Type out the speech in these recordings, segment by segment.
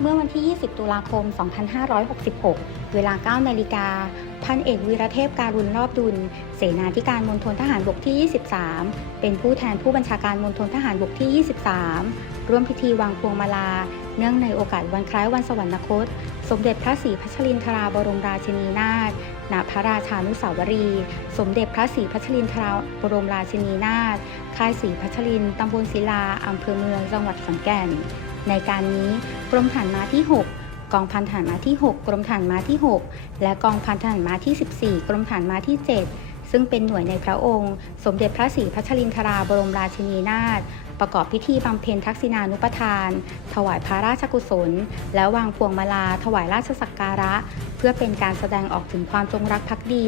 เมื่อวันที่ 20 ตุลาคม 2566 เวลา 9 นาฬิกา พันเอกวีรเทพการุณรอบดุล เสนาธิการมณฑลทหารบกที่ 23 เป็นผู้แทนผู้บัญชาการมณฑลทหารบกที่ 23 ร่วมพิธีวางพวงมาลา เนื่องในโอกาสวันคล้ายวันสวรรคต สมเด็จพระศรีพัชรินทราบรมราชินีนาถ ณ พระราชานุสาวรี สมเด็จพระศรีพัชรินทราบรมราชินีนาถ ค่ายศรีพัชริน ตำบลศิลา อำเภอเมือง จังหวัดขอนแก่น ในการนี้กรมฐานม้าที่ 6กองพันฐานม้าที่ 6 กรมฐานม้าที่ 6 และกองพันฐานม้าที่ 14 กรมฐานม้าที่ 7 ซึ่งเป็นหน่วยในพระองค์ สมเด็จพระศรีพัชรินทราบรมราชินีนาถประกอบพิธีบำเพ็ญทักษิณานุปทาน ถวายพระราชกุศล และวางพวงมาลาถวายราชสักการะ เพื่อเป็นการแสดงออกถึงความจงรักภักดี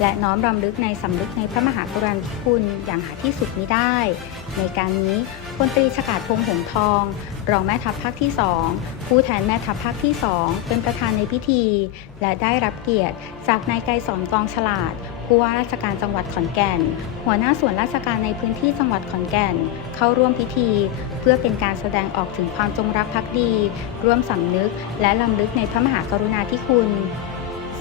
และน้อมรำลึกในสำนึกในพระมหากรุณาธิคุณอย่างหาที่สุดมิได้ ในการนี้พลตรีฉกาดพงษ์หงทอง รองแม่ทัพภาคที่ 2 ผู้แทนแม่ทัพภาคที่ 2 เป็นประธานในพิธี และได้รับเกียรติจากนายไกรสอนกองฉลาด ผู้ว่าราชการจังหวัดขอนแก่น หัวหน้าส่วนราชการในพื้นที่จังหวัดขอนแก่น เข้าร่วมพิธี เพื่อเป็นการแสดงออกถึงความจงรักภักดี ร่วมสำนึก และลำลึกในพระมหากรุณาธิคุณ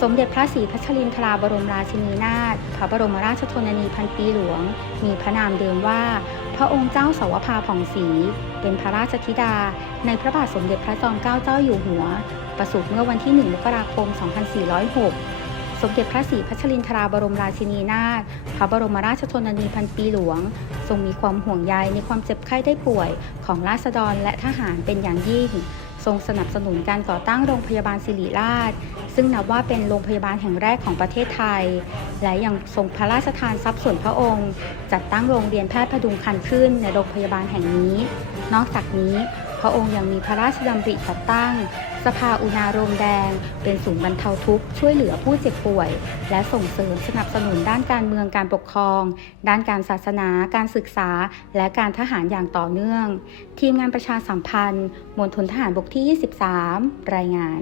สมเด็จพระศรีพัชรินทราบรมราชินีนาถพระบรมราชชนนีพันปีหลวง มีพระนามเดิมว่า พระองค์เจ้าสาวภาผ่องศรีเป็นพระราชธิดา ในพระบาทสมเด็จพระจอมเกล้าเจ้าอยู่หัว ประสูติเมื่อวันที่ 1 มกราคม 2406 สมเด็จพระศรีพัชรินทราบรมราชินีนาถ พระบรมราชชนนีพันปีหลวง ทรงมีความห่วงใยในความเจ็บไข้ได้ป่วยของราษฎรและทหารเป็นอย่างยิ่ง ทรงสนับสนุนการก่อตั้งโรงพยาบาลศิริราช ซึ่งนับว่าเป็นโรงพยาบาลแห่งแรกของประเทศไทย และยังทรงพระราชทานทรัพย์ส่วนพระองค์ จัดตั้งโรงเรียนแพทย์พดุงครรภ์ขึ้นในโรงพยาบาลแห่งนี้ นอกจากนี้ ระองค์ยังมีพระราชดำริจัดตั้ง สภาอุณาโรมแดง เป็นศูนย์บรรเทาทุกข์ช่วยเหลือผู้เจ็บป่วย และส่งเสริมสนับสนุนด้านการเมืองการปกครอง ด้านการศาสนา การศึกษา และการทหารอย่างต่อเนื่อง ทีมงานประชาสัมพันธ์มณฑลทหารบกที่ 23 รายงาน